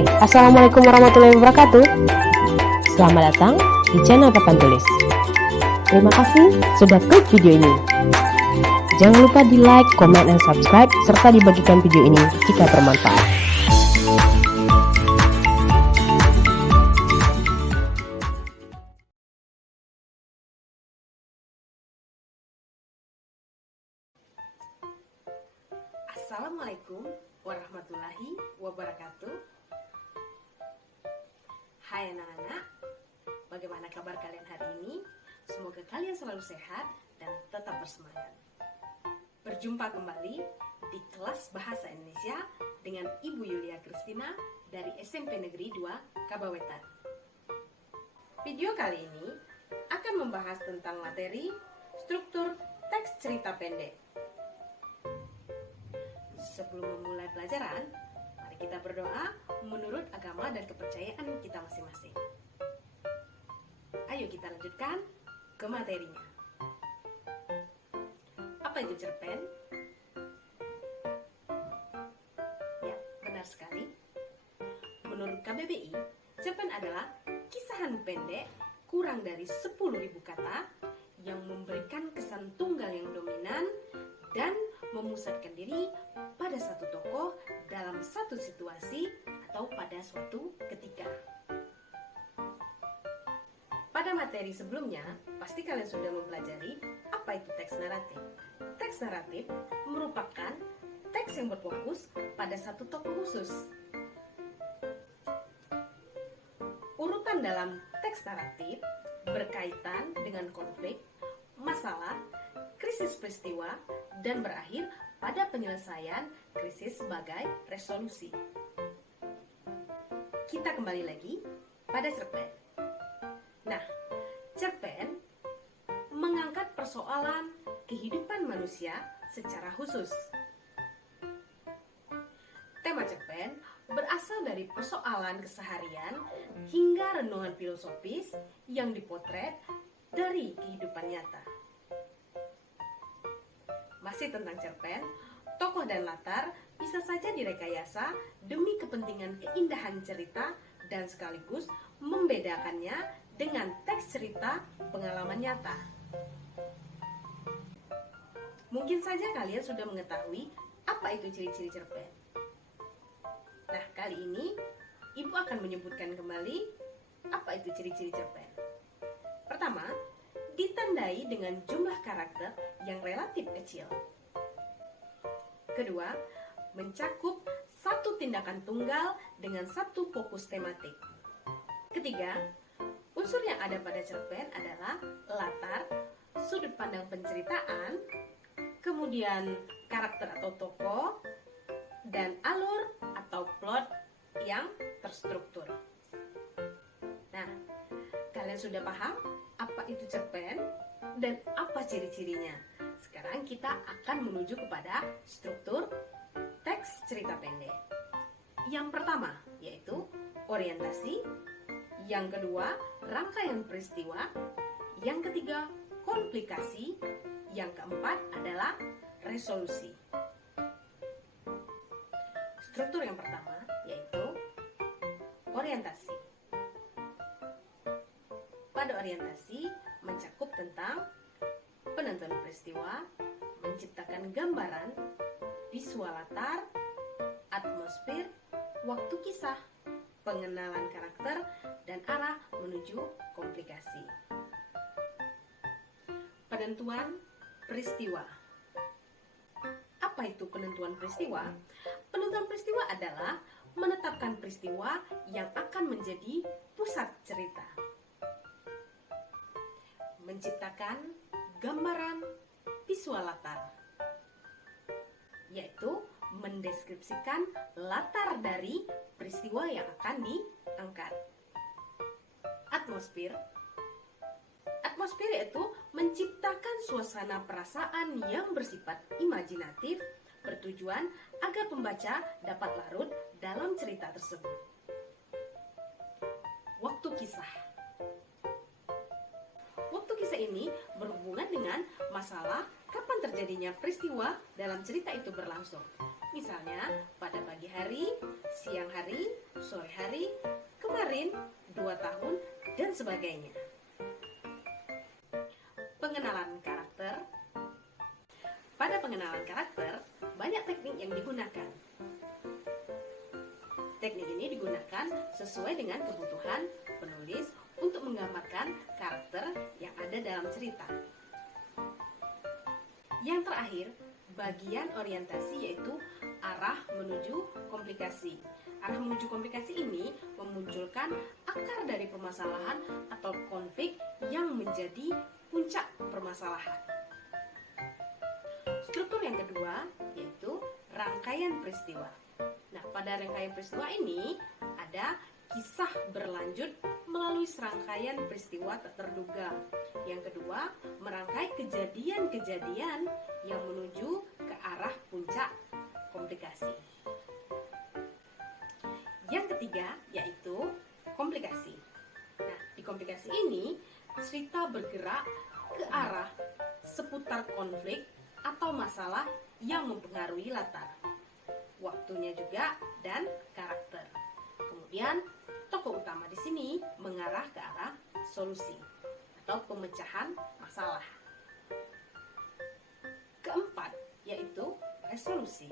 Hai, Assalamualaikum warahmatullahi wabarakatuh. Selamat datang di channel Papan Tulis. Terima kasih sudah klik video ini. Jangan lupa di like, comment, dan subscribe, serta dibagikan video ini jika bermanfaat. Assalamualaikum warahmatullahi wabarakatuh. Hai anak-anak, bagaimana kabar kalian hari ini? Semoga kalian selalu sehat dan tetap bersemangat. Berjumpa kembali di kelas Bahasa Indonesia dengan Ibu Yulia Kristina dari SMP Negeri 2 Kabawetan. Video kali ini akan membahas tentang materi struktur teks cerita pendek. Sebelum memulai pelajaran, mari kita berdoa menurut agama dan kepercayaan kita masing-masing. Ayo kita lanjutkan ke materinya. Apa itu cerpen? Ya, benar sekali. Menurut KBBI, cerpen adalah kisahan pendek kurang dari 10.000 kata yang memberikan kesan tunggal yang dominan dan memusatkan diri pada satu tokoh dalam satu situasi atau pada suatu ketika. Pada materi sebelumnya, pasti kalian sudah mempelajari apa itu teks naratif. Teks naratif merupakan teks yang berfokus pada satu tokoh khusus. Urutan dalam teks naratif berkaitan dengan konflik, masalah, krisis peristiwa, dan berakhir pada penyelesaian krisis sebagai resolusi. Kita kembali lagi pada cerpen. Nah, cerpen mengangkat persoalan kehidupan manusia secara khusus. Tema cerpen berasal dari persoalan keseharian hingga renungan filosofis yang dipotret dari kehidupan nyata. Masih tentang cerpen, tokoh dan latar bisa saja direkayasa demi kepentingan keindahan cerita dan sekaligus membedakannya dengan teks cerita pengalaman nyata. Mungkin saja kalian sudah mengetahui apa itu ciri-ciri cerpen. Nah, kali ini Ibu akan menyebutkan kembali apa itu ciri-ciri cerpen. Pertama, ditandai dengan jumlah karakter yang relatif kecil. Kedua, mencakup satu tindakan tunggal dengan satu fokus tematik. Ketiga, unsur yang ada pada cerpen adalah latar, sudut pandang penceritaan, kemudian karakter atau tokoh, dan alur atau plot yang terstruktur. Nah, kalian sudah paham apa itu cerpen dan apa ciri-cirinya? Sekarang kita akan menuju kepada struktur teks cerita pendek. Yang pertama yaitu orientasi, yang kedua rangkaian peristiwa, yang ketiga komplikasi, yang keempat adalah resolusi. Struktur yang pertama yaitu orientasi. Pada orientasi mencakup tentang penentuan peristiwa, menciptakan gambaran, visual latar, atmosfer, waktu kisah, pengenalan karakter, dan arah menuju komplikasi. Penentuan peristiwa. Apa itu penentuan peristiwa? Penentuan peristiwa adalah menetapkan peristiwa yang akan menjadi pusat cerita. Menciptakan gambaran visual latar, yaitu mendeskripsikan latar dari peristiwa yang akan diangkat. Atmosfer. Atmosfer yaitu menciptakan suasana perasaan yang bersifat imajinatif, bertujuan agar pembaca dapat larut dalam cerita tersebut. Waktu kisah. Waktu kisah ini berhubungan dengan masalah kapan terjadinya peristiwa dalam cerita itu berlangsung. Misalnya pada pagi hari, siang hari, sore hari, kemarin, 2 tahun, dan sebagainya. Pengenalan karakter. Pada pengenalan karakter, banyak teknik yang digunakan. Teknik ini digunakan sesuai dengan kebutuhan penulis untuk menggambarkan karakter yang ada dalam cerita. Yang terakhir, bagian orientasi yaitu arah menuju komplikasi. Arah menuju komplikasi ini memunculkan akar dari permasalahan atau konflik yang menjadi puncak permasalahan. Struktur yang kedua yaitu rangkaian peristiwa. Nah, pada rangkaian peristiwa ini ada kisah berlanjut melalui serangkaian peristiwa tak terduga. Yang kedua, merangkai kejadian-kejadian yang menuju ke arah puncak komplikasi. Yang ketiga yaitu komplikasi. Nah, di komplikasi ini cerita bergerak ke arah seputar konflik atau masalah yang mempengaruhi latar, waktunya juga, dan karakter. Kemudian tokoh utama di sini mengarah ke arah solusi atau pemecahan masalah. Keempat yaitu resolusi.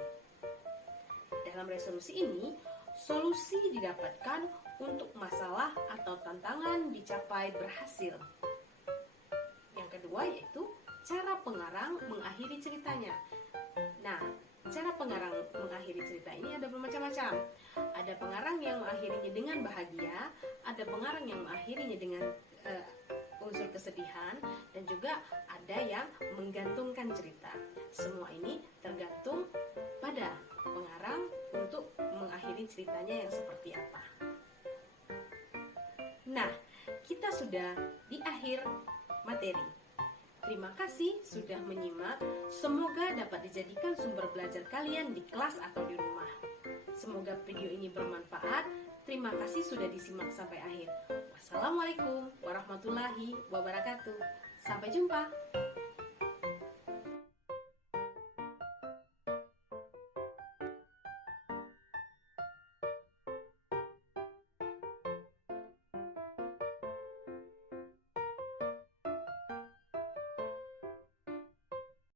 Dalam resolusi ini, solusi didapatkan untuk masalah atau tantangan dicapai berhasil. Yang kedua yaitu cara pengarang mengakhiri ceritanya. Nah, cara pengarang mengakhiri cerita ini ada bermacam-macam. Ada pengarang yang mengakhirinya dengan bahagia, ada pengarang yang mengakhirinya dengan unsur kesedihan, dan juga ada yang menggantungkan cerita. Semua ini tergantung pada pengarang untuk mengakhiri ceritanya yang seperti apa. Nah, kita sudah di akhir materi. Terima kasih sudah menyimak. Semoga dapat dijadikan sumber belajar kalian di kelas atau di rumah. Semoga video ini bermanfaat. Terima kasih sudah disimak sampai akhir. Wassalamualaikum warahmatullahi wabarakatuh. Sampai jumpa.